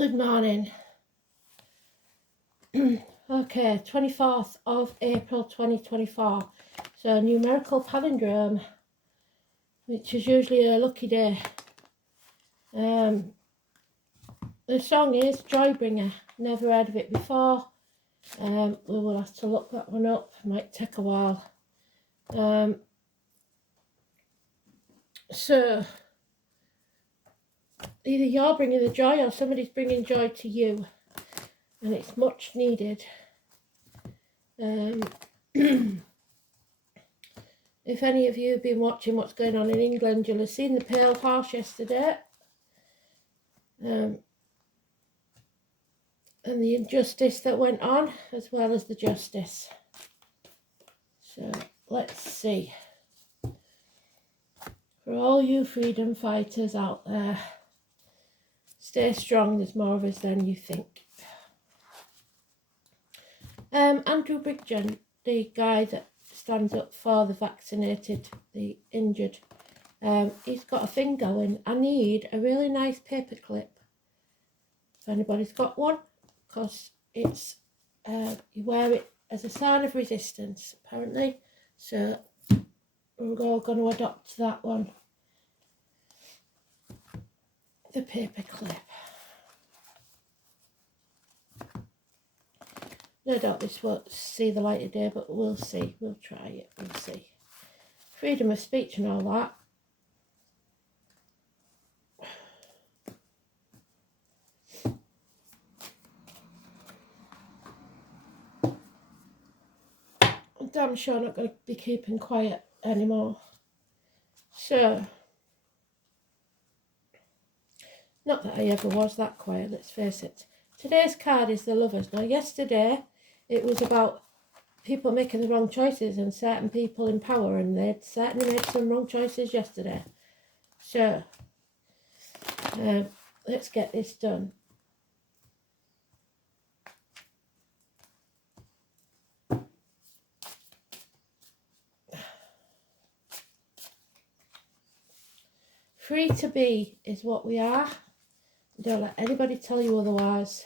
Good morning. Okay, 24th of April 2024. So numerical palindrome, which is usually a lucky day. The song is Joybringer. Never heard of it before. We will have to look that one up. Might take a while. So either you're bringing the joy or somebody's bringing joy to you, and it's much needed. If any of you have been watching what's going on in England, you'll have seen the Pale Horse yesterday, and the injustice that went on, as well as the justice. So let's see. For all you freedom fighters out there, stay strong. There's more of us than you think. Andrew Bridgen, the guy that stands up for the vaccinated, the injured, he's got a thing going. I need a really nice paper clip. If anybody's got one, because it's you wear it as a sign of resistance, apparently. So we're all going to adopt that one. The paper clip. No doubt this won't see the light of day, but we'll see. We'll try it. We'll see. Freedom of speech and all that. I'm damn sure I'm not going to be keeping quiet anymore. So, not that I ever was that quiet, let's face it. Today's card is the Lovers. Now, yesterday, it was about people making the wrong choices and certain people in power, and they'd certainly made some wrong choices yesterday. So, let's get this done. Free to be is what we are. Don't let anybody tell you otherwise.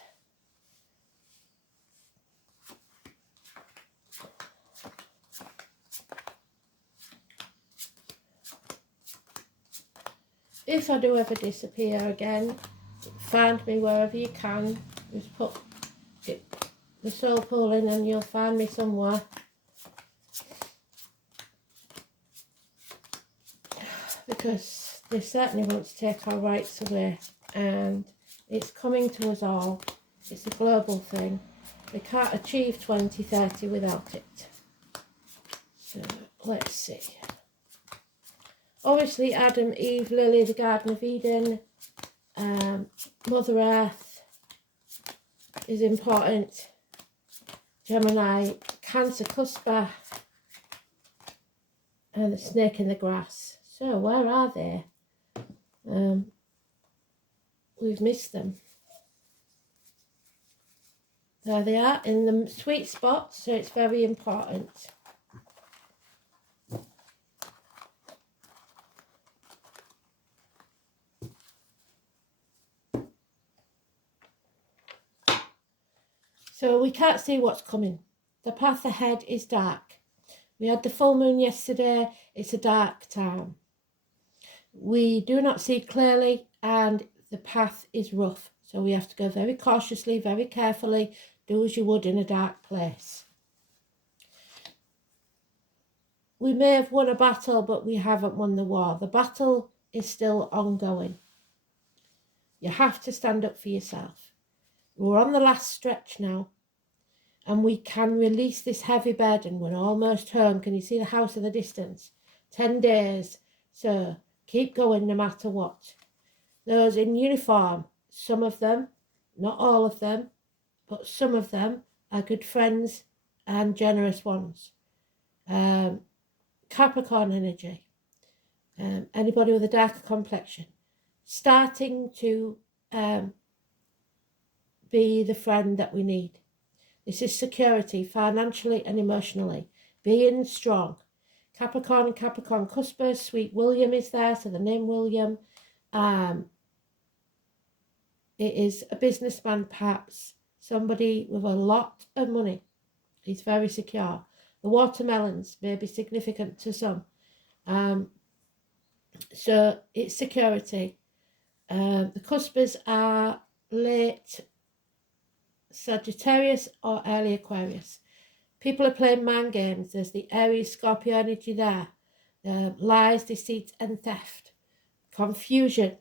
If I do ever disappear again, find me wherever you can. Just put the soul pool in and you'll find me somewhere. Because they certainly want to take our rights away, and it's coming to us all. It's a global thing. We can't achieve 2030 without it. So let's see. Obviously Adam, Eve, Lily, the Garden of Eden, Mother Earth is important. Gemini, Cancer, Cusper, and the snake in the grass. So where are they? We've missed them. There they are, in the sweet spot, so it's very important. So we can't see what's coming. The path ahead is dark. We had the full moon yesterday. It's a dark time. We do not see clearly, and the path is rough. So we have to go very cautiously, very carefully, do as you would in a dark place. We may have won a battle, but we haven't won the war. The battle is still ongoing. You have to stand up for yourself. We're on the last stretch now, and we can release this heavy burden. We're almost home. Can you see the house in the distance? 10 days. So keep going no matter what. Those in uniform, some of them, not all of them, but some of them are good friends and generous ones. Capricorn energy. Anybody with a darker complexion. Starting to be the friend that we need. This is security, financially and emotionally. Being strong. Capricorn and Capricorn Cusper. Sweet William is there, so the name William. It is a businessman, perhaps, somebody with a lot of money. He's very secure. The watermelons may be significant to some. So it's security. The cuspers are late Sagittarius or early Aquarius. People are playing mind games. There's the Aries Scorpio energy there. Lies, deceit and theft. Confusion.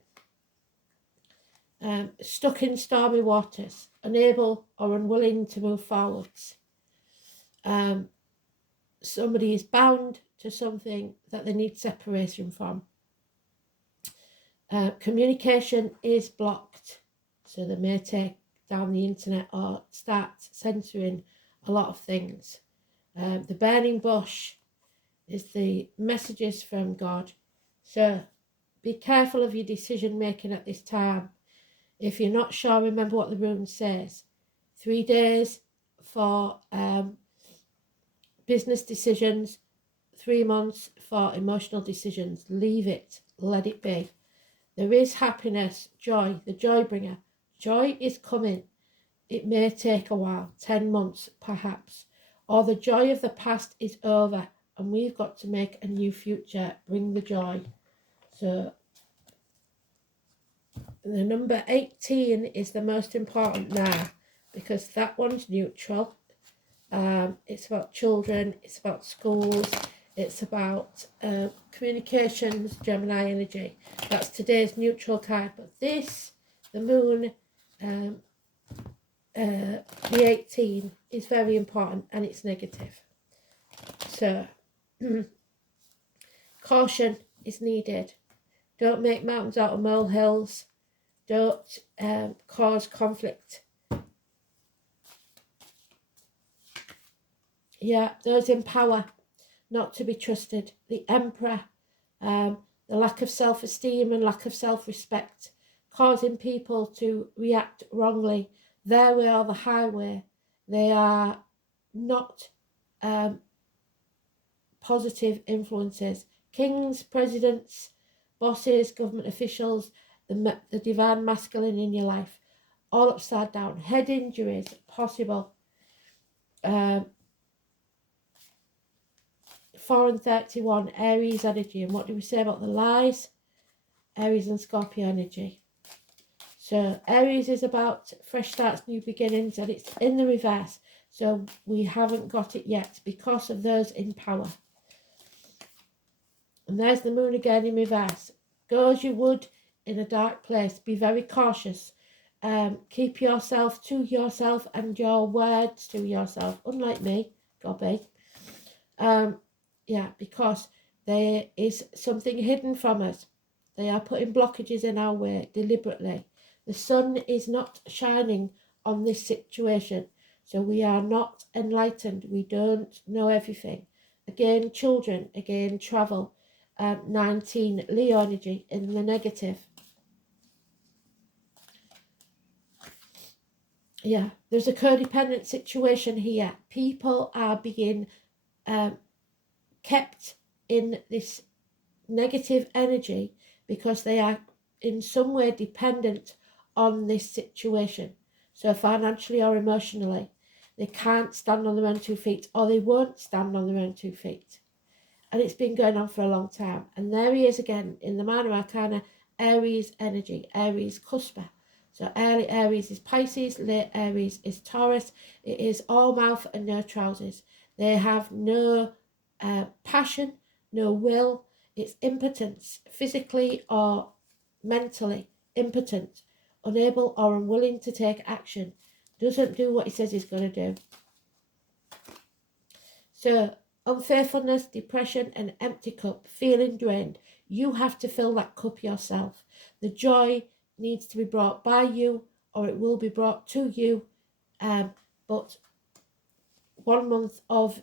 Stuck in stormy waters. Unable or unwilling to move forwards. Somebody is bound to something that they need separation from. Communication is blocked. So they may take down the internet or start censoring a lot of things. The burning bush is the messages from God. So be careful of your decision making at this time. If you're not sure, remember what the rune says. 3 days for business decisions, 3 months for emotional decisions. Leave it, let it be. There is happiness, joy, the joy bringer. Joy is coming. It may take a while, 10 months perhaps. Or the joy of the past is over and we've got to make a new future. Bring the joy. So the number 18 is the most important now because that one's neutral. It's about children, it's about schools, it's about communications, Gemini energy. That's today's neutral card. But this, the moon, the 18 is very important and it's negative. So caution is needed. Don't make mountains out of molehills. Don't cause conflict. Yeah, those in power, not to be trusted. The Emperor, the lack of self-esteem and lack of self-respect, causing people to react wrongly. Their way or the highway. They are not positive influences. Kings, presidents, bosses, government officials, the divine masculine in your life, all upside down. Head injuries, possible. 4 and 31, Aries energy. And what do we say about the lies? Aries and Scorpio energy. So Aries is about fresh starts, new beginnings, and it's in the reverse. So we haven't got it yet because of those in power. And there's the moon again in reverse. Go as you would in a dark place. Be very cautious. Keep yourself to yourself and your words to yourself. Unlike me, Gobby. Yeah, because there is something hidden from us. They are putting blockages in our way deliberately. The sun is not shining on this situation. So we are not enlightened. We don't know everything. Again, children. Again, travel. 19, Leo energy in the negative. Yeah, there's a codependent situation here. People are being kept in this negative energy because they are in some way dependent on this situation. So financially or emotionally, they can't stand on their own 2 feet, or they won't stand on their own 2 feet. And it's been going on for a long time. And there he is again in the minor arcana, Aries energy, Aries cusper. So early Aries is Pisces, late Aries is Taurus. It is all mouth and no trousers. They have no passion, no will. It's impotence, physically or mentally impotent, unable or unwilling to take action, doesn't do what he says he's going to do. So unfaithfulness, depression and empty cup, feeling drained. You have to fill that cup yourself. The joy needs to be brought by you or it will be brought to you. But 1 month of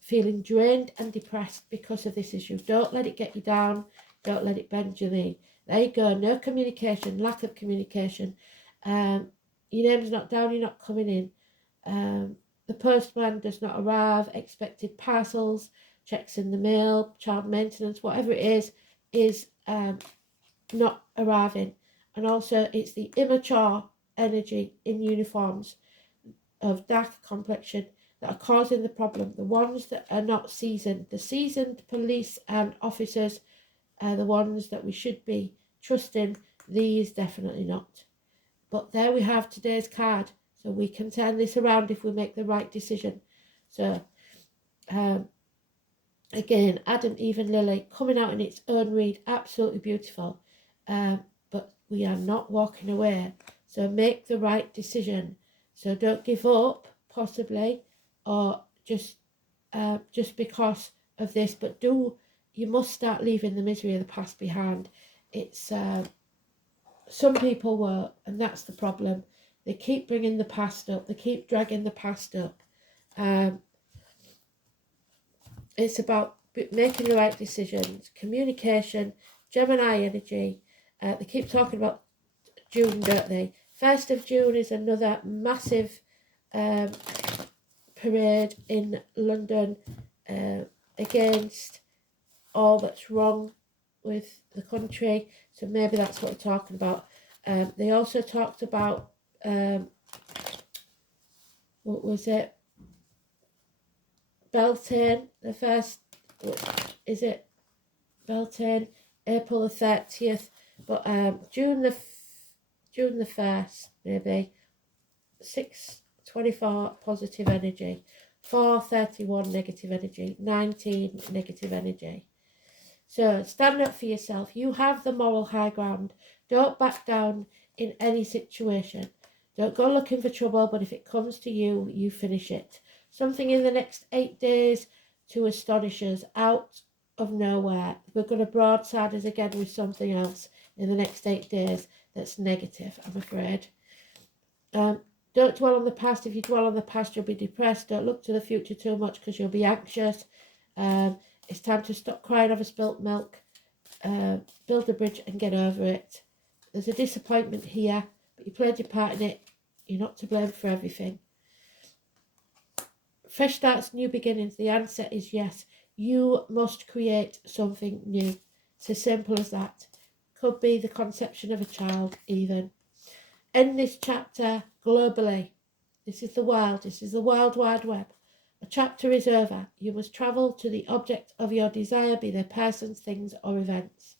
feeling drained and depressed because of this issue. Don't let it get you down. Don't let it bend your knee. There you go. No communication, lack of communication. Your name's not down, you're not coming in. The postman does not arrive. Expected parcels, checks in the mail, child maintenance, whatever it is not arriving. And also it's the immature energy in uniforms of darker complexion that are causing the problem. The ones that are not seasoned, the seasoned police and officers are the ones that we should be trusting. These definitely not. But there we have today's card. So we can turn this around if we make the right decision. So again, Adam, Eve and Lily coming out in its own read, absolutely beautiful. But we are not walking away. So make the right decision. So don't give up, possibly, or just because of this. But you must start leaving the misery of the past behind. It's some people won't, and that's the problem. They keep bringing the past up. They keep dragging the past up. It's about making the right decisions, communication, Gemini energy. They keep talking about June, don't they? 1st of June is another massive parade in London against all that's wrong with the country. So maybe that's what we're talking about. They also talked about, what was it? Beltane, the first, is it Beltane? April the 30th, but June the 1st, maybe. 6/24 positive energy, 4/31 negative energy, 19 negative energy. So stand up for yourself. You have the moral high ground. Don't back down in any situation. Don't go looking for trouble, but if it comes to you, you finish it. Something in the next 8 days to astonish us out of nowhere. We're going to broadside us again with something else in the next 8 days that's negative, I'm afraid. Don't dwell on the past. If you dwell on the past, you'll be depressed. Don't look to the future too much because you'll be anxious. It's time to stop crying over spilt milk. Build a bridge and get over it. There's a disappointment here, but you played your part in it. You're not to blame for everything. Fresh starts, new beginnings. The answer is yes. You must create something new. It's as simple as that. Could be the conception of a child, even. End this chapter globally. This is the world. This is the World Wide Web. A chapter is over. You must travel to the object of your desire, be they persons, things, or events.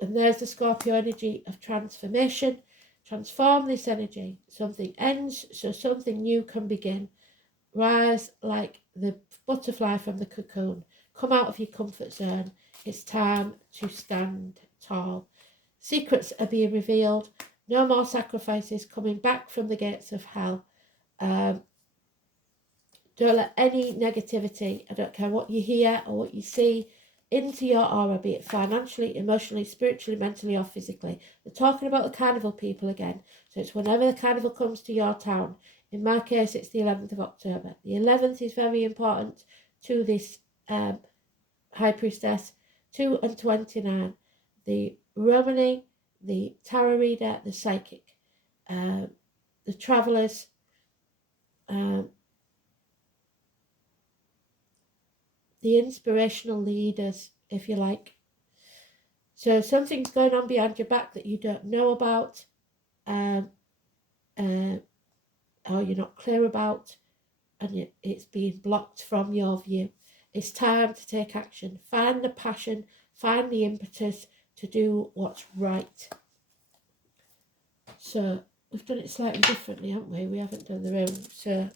And there's the Scorpio energy of transformation. Transform this energy. Something ends, so something new can begin. Rise like the butterfly from the cocoon. Come out of your comfort zone. It's time to stand tall. Secrets are being revealed. No more sacrifices coming back from the gates of hell. Don't let any negativity, I don't care what you hear or what you see, into your aura, be it financially, emotionally, spiritually, mentally, or physically. They're talking about the carnival people again. So it's whenever the carnival comes to your town. In my case, it's the 11th of October. The 11th is very important to this High Priestess. 2 and 29. The Romani, the tarot reader, the psychic, the travellers, the inspirational leaders, if you like. So something's going on behind your back that you don't know about, or you're not clear about, and it's being blocked from your view. It's time to take action. Find the passion, find the impetus to do what's right. So we've done it slightly differently, haven't we? We haven't done the room. So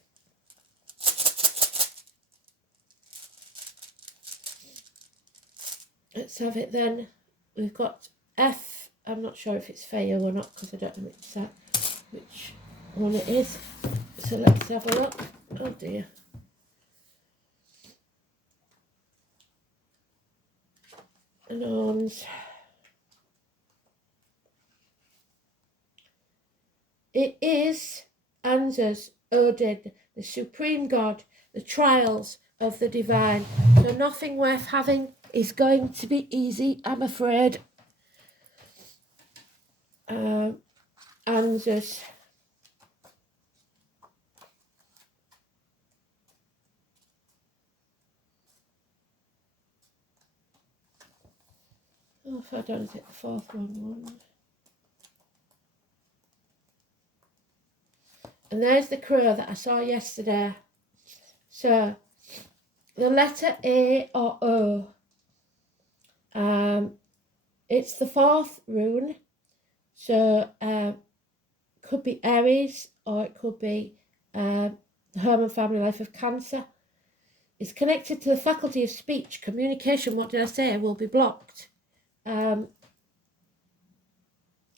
let's have it then. We've got F. I'm not sure if it's Feo or not because I don't know which one it is. So let's have a look. Oh dear. Anons. It is Anza's Odin, the supreme god, the trials of the divine. So nothing worth having is going to be easy, I'm afraid. Anza's. Oh, if I don't hit the fourth one. And there's the crow that I saw yesterday. So the letter A or O. It's the fourth rune. So could be Aries, or it could be the home and family life of Cancer. It's connected to the faculty of speech. Communication, what did I say, will be blocked. And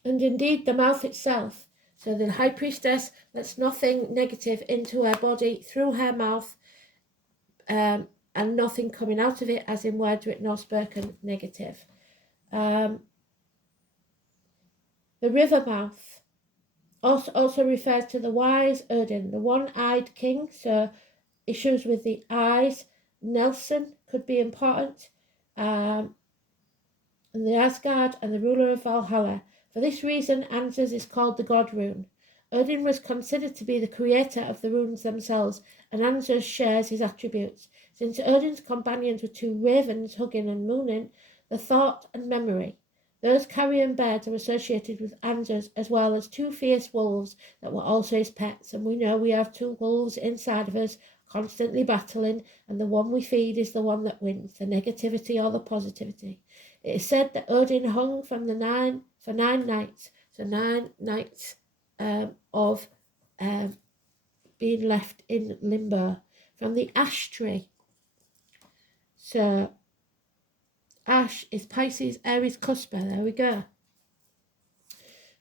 indeed, the mouth itself. So the High Priestess lets nothing negative into her body through her mouth, and nothing coming out of it, as in words written or spoken, negative. The river mouth also refers to the wise Odin, the one-eyed king, so issues with the eyes. Nelson could be important, and the Asgard and the ruler of Valhalla. For this reason, Ansuz is called the god rune. Odin was considered to be the creator of the runes themselves, and Ansuz shares his attributes. Since Odin's companions were two ravens, Hugin and Munin, the thought and memory. Those carrion birds are associated with Ansuz, as well as two fierce wolves that were also his pets, and we know we have two wolves inside of us, constantly battling, and the one we feed is the one that wins, the negativity or the positivity. It is said that Odin hung from the 9 nights, so 9 nights of being left in limbo, from the ash tree. So ash is Pisces, Aries, Cuspa, there we go.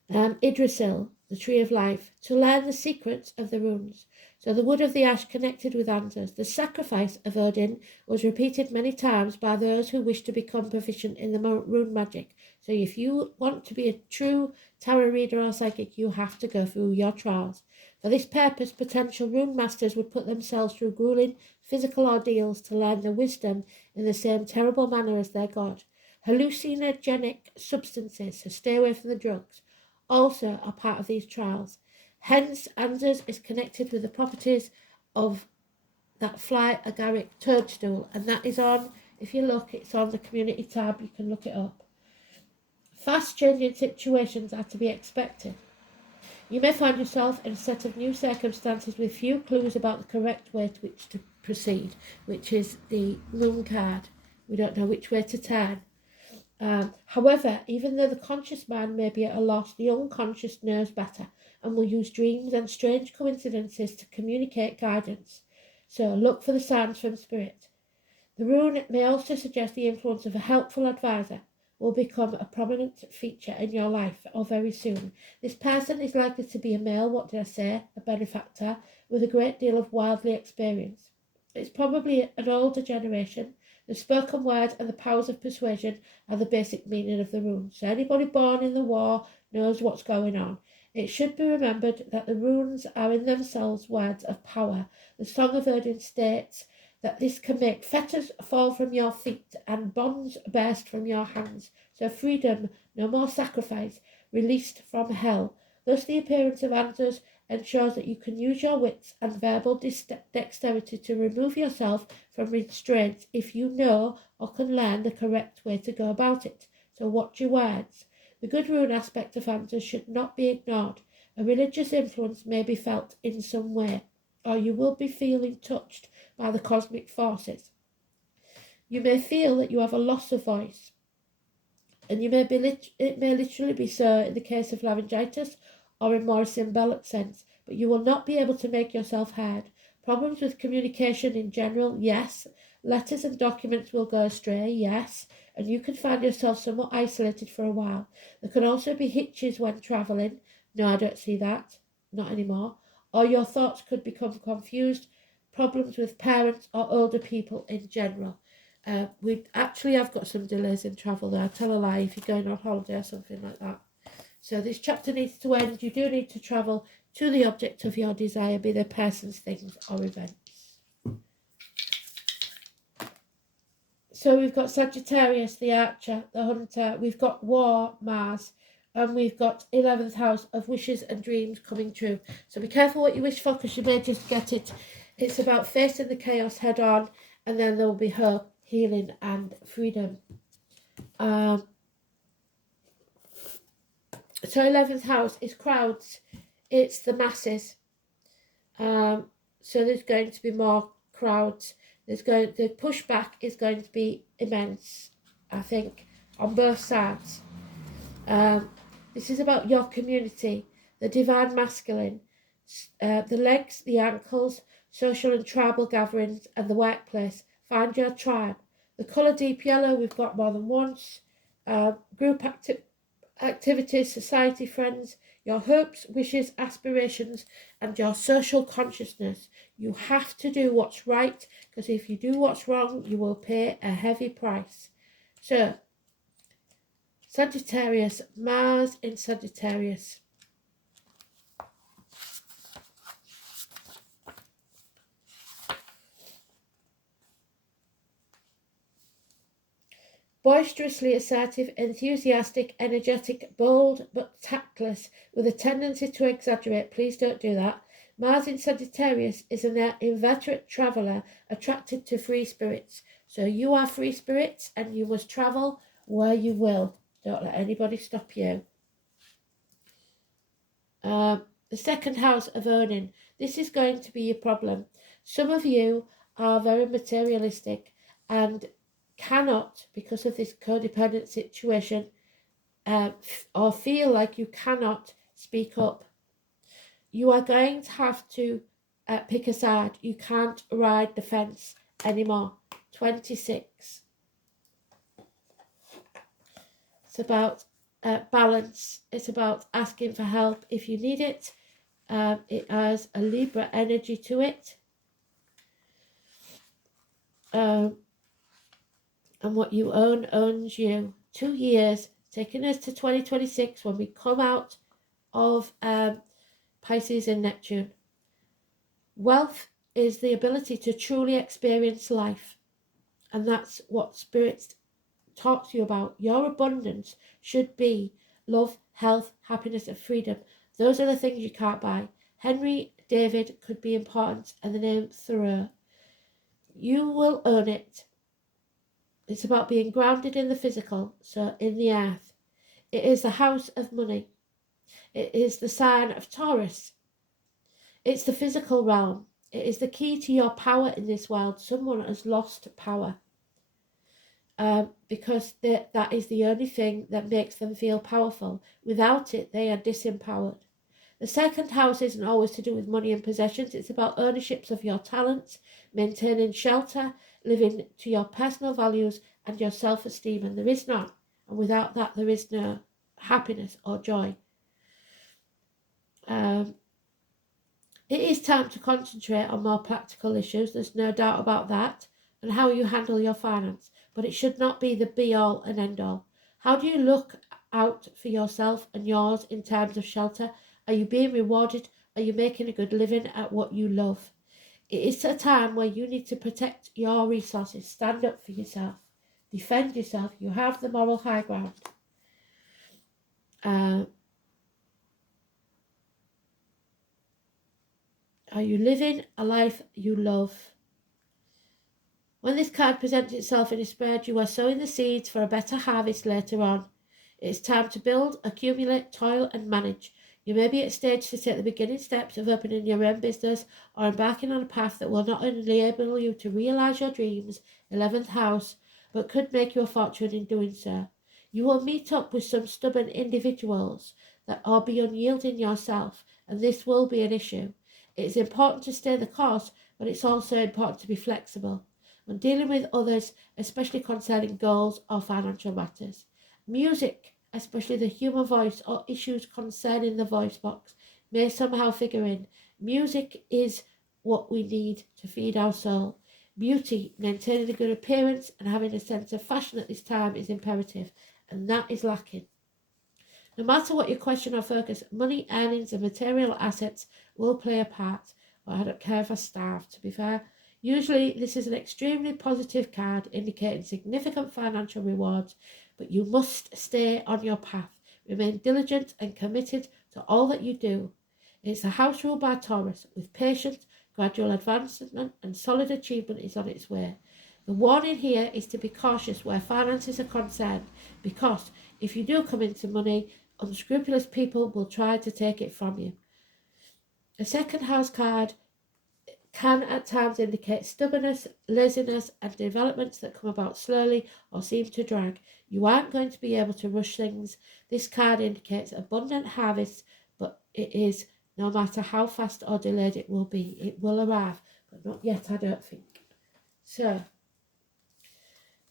Yggdrasil, the tree of life, to learn the secrets of the runes. So the wood of the ash connected with Ansuz. The sacrifice of Odin was repeated many times by those who wish to become proficient in the rune magic. So if you want to be a true tarot reader or psychic, you have to go through your trials. For this purpose, potential rune masters would put themselves through grueling physical ordeals to learn the wisdom in the same terrible manner as their god. Hallucinogenic substances, so stay away from the drugs, also are part of these trials. Hence, Ansuz is connected with the properties of that fly agaric toadstool, and that is on, if you look, it's on the community tab, you can look it up. Fast changing situations are to be expected. You may find yourself in a set of new circumstances with few clues about the correct way to which to proceed, which is the rune card. We don't know which way to turn. However, even though the conscious mind may be at a loss, the unconscious knows better and will use dreams and strange coincidences to communicate guidance. So look for the signs from spirit. The rune may also suggest the influence of a helpful advisor will become a prominent feature in your life, or very soon. This person is likely to be a male, what did I say, a benefactor, with a great deal of worldly experience. It's probably an older generation. The spoken word and the powers of persuasion are the basic meaning of the runes. So anybody born in the war knows what's going on. It should be remembered that the runes are in themselves words of power. The Song of Odin states that this can make fetters fall from your feet and bonds burst from your hands. So freedom, no more sacrifice, released from hell. Thus the appearance of Ansuz ensures that you can use your wits and verbal dexterity to remove yourself from restraints if you know or can learn the correct way to go about it. So watch your words. The good rune aspect of Ansuz should not be ignored. A religious influence may be felt in some way, or you will be feeling touched by the cosmic forces. You may feel that you have a loss of voice, and it may literally be so in the case of laryngitis or in more symbolic sense, but you will not be able to make yourself heard. Problems with communication in general, yes. Letters and documents will go astray, yes, and you can find yourself somewhat isolated for a while. There can also be hitches when travelling. No, I don't see that. Not anymore. Or your thoughts could become confused. Problems with parents or older people in general. I've got some delays in travel there. I tell a lie if you're going on holiday or something like that. So this chapter needs to end. You do need to travel to the object of your desire, be they persons, things or events. So we've got Sagittarius, the archer, the hunter. We've got war, Mars. And we've got 11th house of wishes and dreams coming true. So be careful what you wish for, because you may just get it. It's about facing the chaos head on, and then there will be hope, healing and freedom. So 11th house is crowds. It's the masses. So there's going to be more crowds. The pushback is going to be immense, I think, on both sides. This is about your community, the divine masculine, the legs, the ankles, social and tribal gatherings, and the workplace. Find your tribe. The colour deep yellow, we've got more than once. Group activities, society, friends, your hopes, wishes, aspirations, and your social consciousness. You have to do what's right, because if you do what's wrong, you will pay a heavy price. So, Sagittarius, Mars in Sagittarius. Boisterously assertive, enthusiastic, energetic, bold but tactless, with a tendency to exaggerate. Please don't do that. Mars in Sagittarius is an inveterate traveller attracted to free spirits. So you are free spirits and you must travel where you will. Don't let anybody stop you. The second house of owning. This is going to be your problem. Some of you are very materialistic and cannot, because of this codependent situation, or feel like you cannot speak up. You are going to have to pick a side. You can't ride the fence anymore. 26. It's about balance. It's about asking for help if you need it. It has a Libra energy to it. And what you own owns you. 2 years, taking us to 2026 when we come out of Pisces and Neptune. Wealth is the ability to truly experience life. And that's what spirits talk to you about. Your abundance should be love, health, happiness, and freedom. Those are the things you can't buy. Henry David could be important, and the name Thoreau. You will own it. It's about being grounded in the physical, so in the earth. It is the house of money. It is the sign of Taurus. It's the physical realm. It is the key to your power in this world. Someone has lost power. Because that is the only thing that makes them feel powerful. Without it, they are disempowered. The second house isn't always to do with money and possessions. It's about ownerships of your talents, maintaining shelter, living to your personal values and your self-esteem. And there is none. And without that, there is no happiness or joy. It is time to concentrate on more practical issues. There's no doubt about that. And how you handle your finance. But it should not be the be-all and end-all. How do you look out for yourself and yours in terms of shelter? Are you being rewarded? Are you making a good living at what you love? It is a time where you need to protect your resources. Stand up for yourself. Defend yourself. You have the moral high ground. Are you living a life you love? When this card presents itself in a spread, you are sowing the seeds for a better harvest later on. It is time to build, accumulate, toil and manage. You may be at stage to take the beginning steps of opening your own business or embarking on a path that will not only enable you to realise your dreams, 11th house, but could make you a fortune in doing so. You will meet up with some stubborn individuals that are be unyielding yourself, and this will be an issue. It is important to stay the course, but it's also important to be flexible when dealing with others, especially concerning goals or financial matters. Music, especially the human voice or issues concerning the voice box, may somehow figure in. Music is what we need to feed our soul. Beauty, maintaining a good appearance and having a sense of fashion at this time is imperative, and that is lacking. No matter what your question or focus, money, earnings and material assets will play a part. Well, I don't care if I starve, to be fair. Usually this is an extremely positive card indicating significant financial rewards, but you must stay on your path. Remain diligent and committed to all that you do. It's a house ruled by Taurus. With patience, gradual advancement and solid achievement is on its way. The warning here is to be cautious where finances are concerned, because if you do come into money, Unscrupulous people will try to take it from you. A second house card can at times indicate stubbornness, laziness, and developments that come about slowly or seem to drag. You aren't going to be able to rush things. This card indicates abundant harvest, but it is no matter how fast or delayed it will be. It will arrive, but not yet, I don't think. So,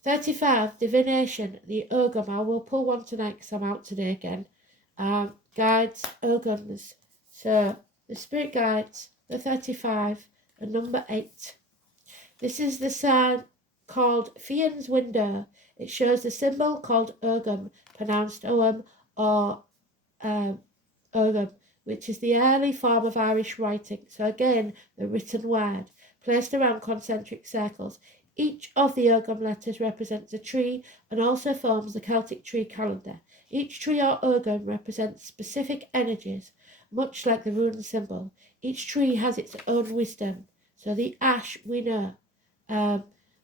35, divination, the Ogum. I will pull one tonight because I'm out today again. Guides, Ogums. So, the spirit guides, the 35, and number 8. This is the sign called Fian's Window. It shows the symbol called Ogum, pronounced Oum or Ogum, which is the early form of Irish writing. So again, the written word, placed around concentric circles. Each of the Ogum letters represents a tree and also forms the Celtic tree calendar. Each tree or Ogum represents specific energies, much like the rune symbol. Each tree has its own wisdom. So the ash, we know,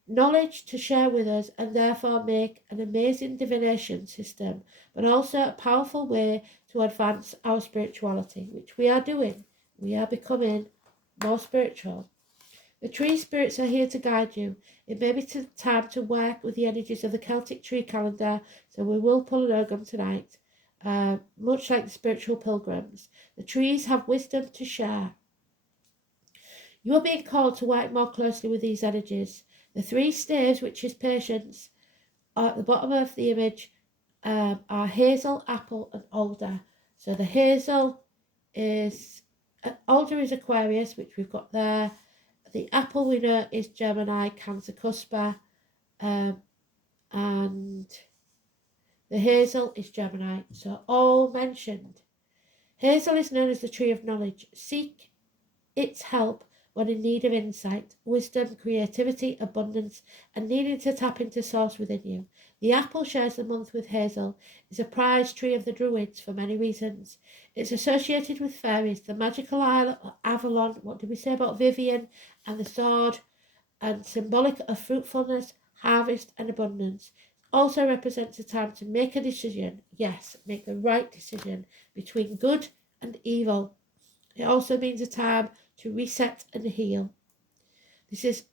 knowledge to share with us and therefore make an amazing divination system, but also a powerful way to advance our spirituality, which we are doing. We are becoming more spiritual. The tree spirits are here to guide you. It may be time to work with the energies of the Celtic tree calendar, so we will pull an Ogum tonight. Much like the spiritual pilgrims, the trees have wisdom to share. You are being called to work more closely with these energies. The 3 staves, which is patience, are at the bottom of the image, are hazel, apple, and alder. So the hazel is, alder is Aquarius, which we've got there. The apple we know is Gemini, Cancer, Cuspa, and the hazel is Gemini. So all mentioned. Hazel is known as the tree of knowledge. Seek its help when in need of insight, wisdom, creativity, abundance, and needing to tap into source within you. The apple shares the month with hazel, is a prized tree of the Druids for many reasons. It's associated with fairies, the magical isle of Avalon, what did we say about Vivian, and the sword, and symbolic of fruitfulness, harvest, and abundance. Also represents a time to make a decision, yes, make the right decision between good and evil. It also means a time to reset and heal. This is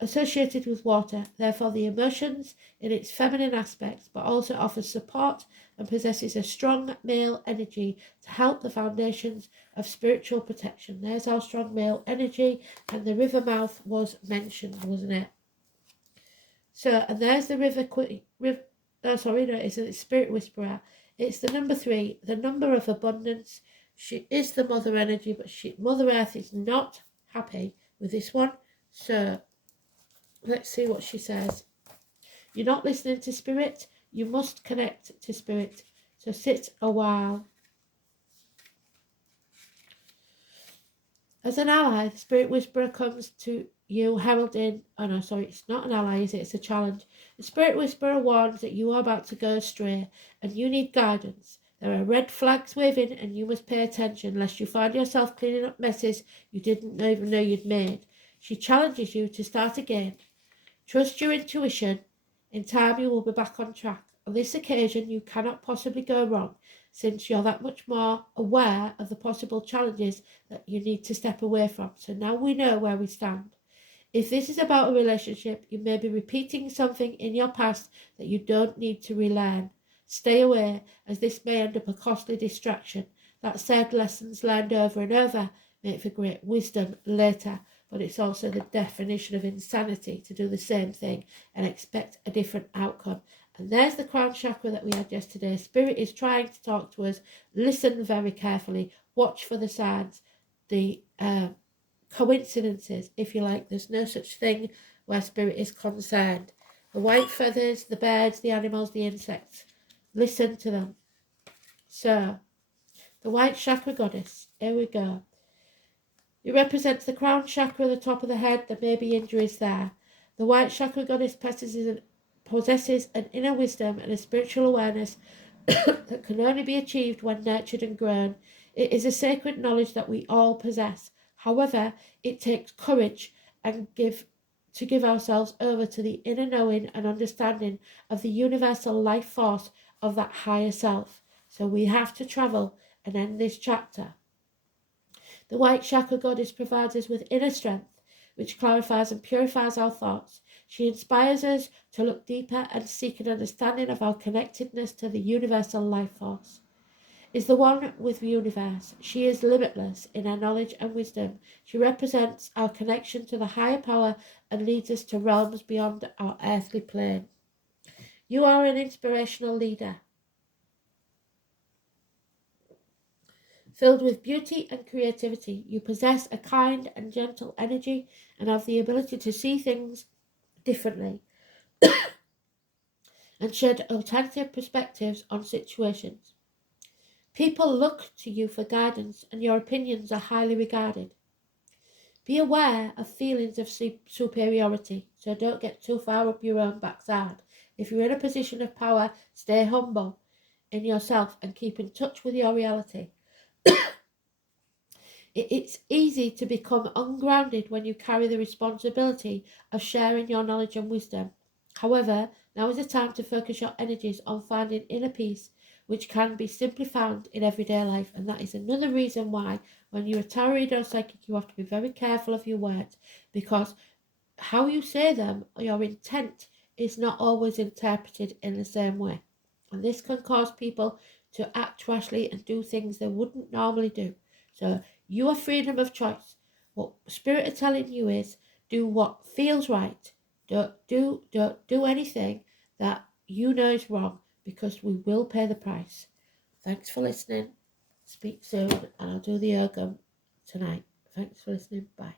associated with water, therefore the emotions in its feminine aspects, but also offers support and possesses a strong male energy to help the foundations of spiritual protection. There's our strong male energy, and the river mouth was mentioned, wasn't it? So, and there's the it's Spirit Whisperer. It's the number 3, the number of abundance. She is the Mother energy, but Mother Earth is not happy with this one. So let's see what she says. You're not listening to Spirit. You must connect to Spirit. So sit a while. As an ally, the Spirit Whisperer comes to you heralding. Oh no, sorry, it's not an ally, is it? It's a challenge. The Spirit Whisperer warns that you are about to go astray and you need guidance. There are red flags waving and you must pay attention lest you find yourself cleaning up messes you didn't even know you'd made. She challenges you to start again. Trust your intuition. In time you will be back on track. On this occasion you cannot possibly go wrong, since you're that much more aware of the possible challenges that you need to step away from. So now we know where we stand. If this is about a relationship, you may be repeating something in your past that you don't need to relearn. Stay away, as this may end up a costly distraction. That said, lessons learned over and over make for great wisdom later, but it's also the definition of insanity to do the same thing and expect a different outcome. And there's the crown chakra that we had yesterday. Spirit is trying to talk to us. Listen very carefully. Watch for the signs, the coincidences, if you like. There's no such thing where Spirit is concerned. The white feathers, the birds, the animals, the insects. Listen to them. So, the white chakra goddess. Here we go. It represents the crown chakra at the top of the head. There may be injuries there. The white chakra goddess possesses an inner wisdom and a spiritual awareness that can only be achieved when nurtured and grown. It is a sacred knowledge that we all possess. However, it takes courage and to give ourselves over to the inner knowing and understanding of the universal life force of that higher self. So we have to travel and end this chapter. The white chakra goddess provides us with inner strength, which clarifies and purifies our thoughts. She inspires us to look deeper and seek an understanding of our connectedness to the universal life force. Is the one with the universe. She is limitless in her knowledge and wisdom. She represents our connection to the higher power and leads us to realms beyond our earthly plane. You are an inspirational leader, filled with beauty and creativity. You possess a kind and gentle energy and have the ability to see things differently and shed alternative perspectives on situations. People look to you for guidance and your opinions are highly regarded. Be aware of feelings of superiority, so don't get too far up your own backside. If you're in a position of power, stay humble in yourself and keep in touch with your reality. It's easy to become ungrounded when you carry the responsibility of sharing your knowledge and wisdom. However, now is the time to focus your energies on finding inner peace, which can be simply found in everyday life. And that is another reason why, when you're a tarot reader or psychic, you have to be very careful of your words, because how you say them, or your intent, is not always interpreted in the same way. And this can cause people to act rashly and do things they wouldn't normally do. So you have freedom of choice. What Spirit are telling you is do what feels right. Don't do anything that you know is wrong, because we will pay the price. Thanks for listening. Speak soon, and I'll do the yoga tonight. Thanks for listening. Bye.